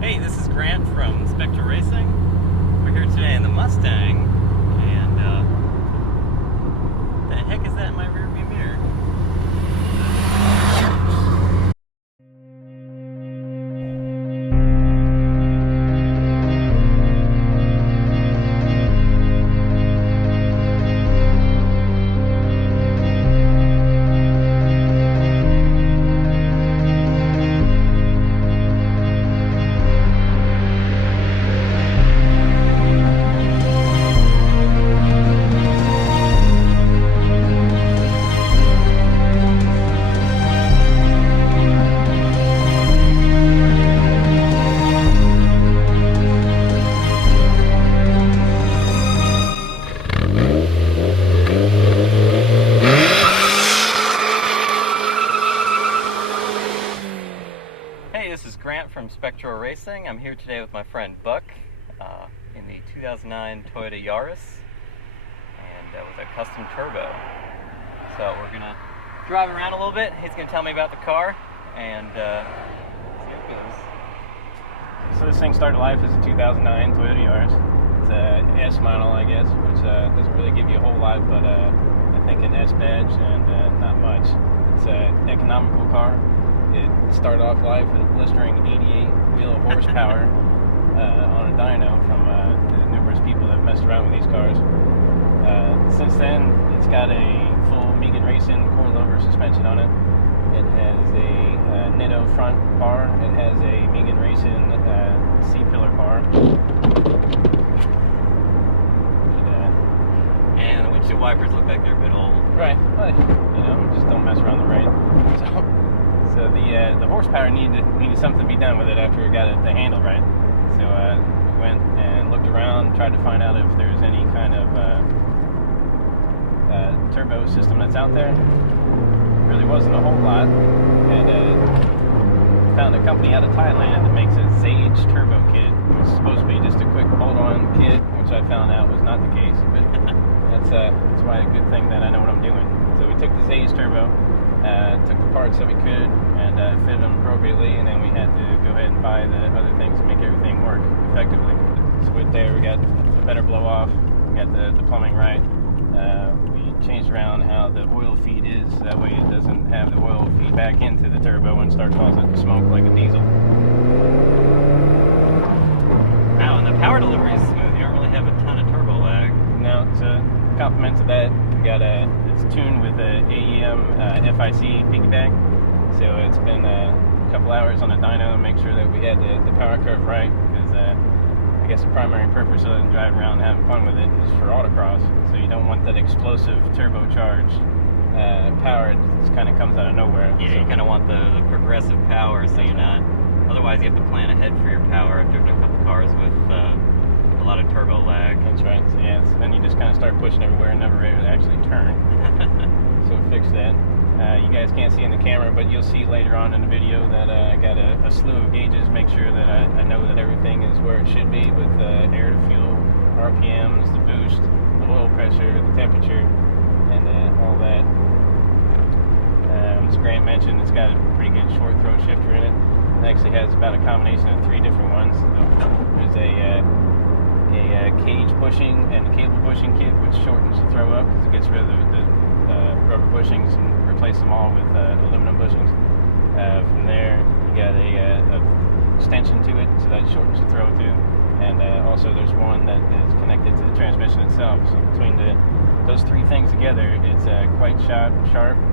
Hey, this is Grant from Spectre Racing. We're here today in the Mustang, and the heck is that in my rearview mirror? Hey, this is Grant from Spectre Racing. I'm here today with my friend Buck in the 2009 Toyota Yaris and with a custom turbo. So we're going to drive around a little bit. He's going to tell me about the car and see how it goes. So this thing started life as a 2009 Toyota Yaris. It's an S model, I guess, which doesn't really give you a whole lot, but I think an S badge and not much. It's an economical car. It started off life at a blistering 88 wheel of horsepower on a dyno from the numerous people that have messed around with these cars. Since then, it's got a full Megan Racing coilover suspension on it. It has a Nitto front bar. It has a Megan Racing C-pillar bar. And the windshield wipers look like they're a bit old. Right, but just don't mess around the rain. So the horsepower needed something to be done with it after it got the handle right. So we went and looked around, tried to find out if there's any kind of turbo system that's out there. Really wasn't a whole lot, and found a company out of Thailand that makes a Sage turbo kit, which is supposed to be just a quick bolt-on kit, which I found out was not the case. But that's why a good thing that I know what I'm doing. So we took the Sage turbo. Took the parts that we could and fit them appropriately, and then we had to go ahead and buy the other things to make everything work effectively. So with there, we got a better blow off, we got the plumbing right. We changed around how the oil feed is, that way it doesn't have the oil feed back into the turbo and start causing it to smoke like a diesel. Wow, and the power delivery is smooth. You don't really have a ton of turbo lag. No, to compliment to that, we got it's tuned with a AEM FIC piggyback, so it's been a couple hours on the dyno to make sure that we had the power curve right, because I guess the primary purpose of driving around and having fun with it is for autocross, so you don't want that explosive turbocharged power. It just kind of comes out of nowhere. Yeah, so you kind of want the progressive power, so you're not, otherwise you have to plan ahead for your power. I've driven a couple cars with a lot of turbo lag. That's right. So yeah, then you just kind of start pushing everywhere and never able to actually turn. So we fixed that. You guys can't see in the camera, but you'll see later on in the video that I got a slew of gauges, make sure that I know that everything is where it should be with air to fuel, RPMs, the boost, the oil pressure, the temperature, and all that. As Grant mentioned, it's got a pretty good short throw shifter in it. It actually has about a combination of 3 different ones. There's a cage bushing and a cable bushing kit, which shortens the throw up because it gets rid of the rubber bushings and replace them all with aluminum bushings. From there, you got a extension to it, so that shortens the throw too. And also there's one that is connected to the transmission itself. So between those 3 things together, it's quite sharp.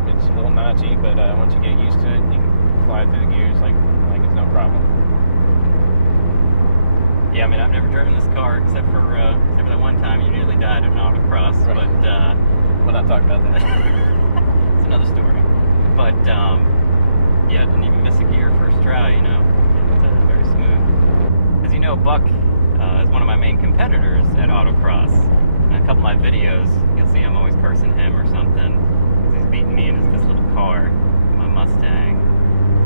It's a little notchy, but once you get used to it, you can fly through the gears like it's no problem. Yeah, I mean, I've never driven this car except for the one time you nearly died in an autocross, right. But we'll not talk about that. It's another story. But yeah, I didn't even miss a gear first try. It's very smooth. As you know, Buck is one of my main competitors at autocross. In a couple of my videos, you'll see I'm always cursing him or something because he's beating me in this little car, my Mustang.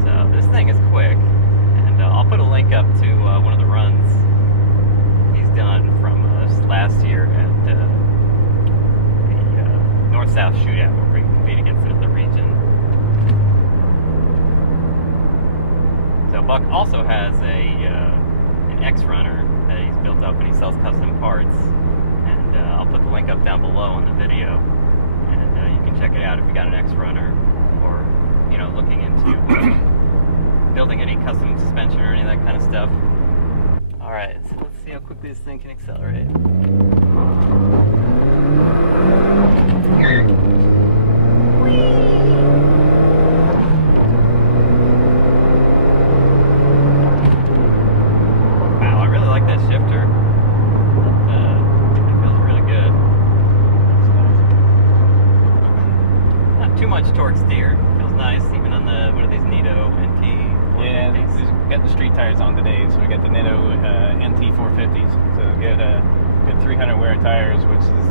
So this thing is quick, and I'll put a link up to one of the runs he's done from last year at the North-South Shootout, where we compete against it at the region. So Buck also has a X-Runner that he's built up, and he sells custom parts. And I'll put the link up down below on the video, and you can check it out if you got an X-Runner, or looking into building any custom suspension or any of that kind of stuff. All right, so let's see how quickly this thing can accelerate. Wow, I really like that shifter. It feels really good. Not too much torque steer. Feels nice, even on the, what are these, Nitto NT 450s? Yeah, we got the street tires on today, so we got the Nitto NT 450s. So we got good 300 wear tires, which is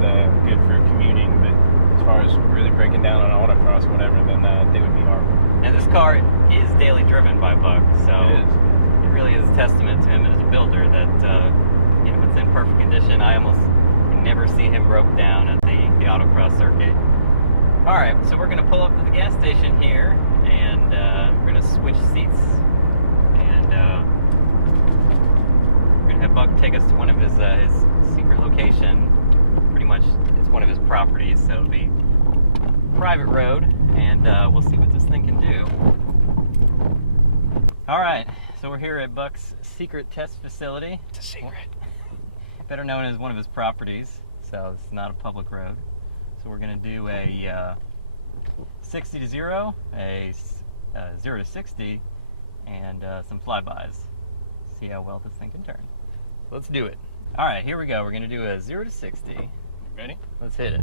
good for commuting, but as far as really breaking down on autocross or whatever, then they would be horrible. And this car is daily driven by Buck, so It is. it really is a testament to him as a builder that it's in perfect condition. I almost never see him broke down at the autocross circuit. All right, so we're gonna pull up to the gas station here, and we're gonna switch seats, and we're gonna have Buck take us to one of his secret location. Pretty much, it's one of his properties, so it'll be private road, and we'll see what this thing can do. All right, so we're here at Buck's secret test facility. It's a secret. Better known as one of his properties, so it's not a public road. So we're going to do a 60 to 0, a 0 to 60, and some flybys. See how well this thing can turn. Let's do it. All right, here we go. We're going to do a 0 to 60. Ready? Let's hit it.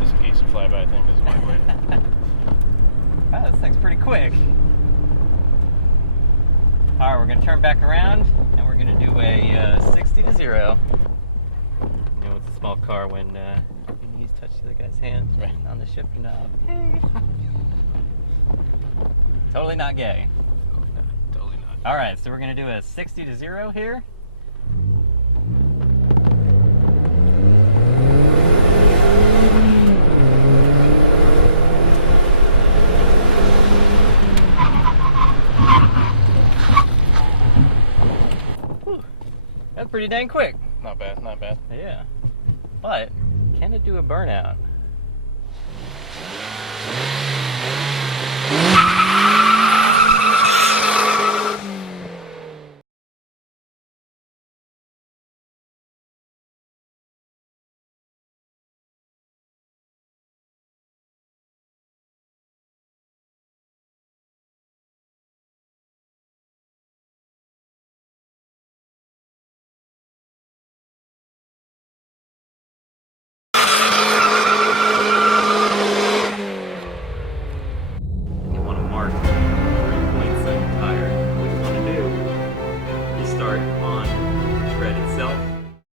Just in case a flyby, I think is my way. Wow, this thing's pretty quick. All right, we're going to turn back around, and we're going to do a 60 to 0. It's a small car when your knees touch the other guy's hands Right. on the shifter knob. Hey. Totally not gay. Totally not. All right, so we're going to do a 60 to 0 here. Whew. That's pretty dang quick. Not bad, not bad. Yeah. But can it do a burnout?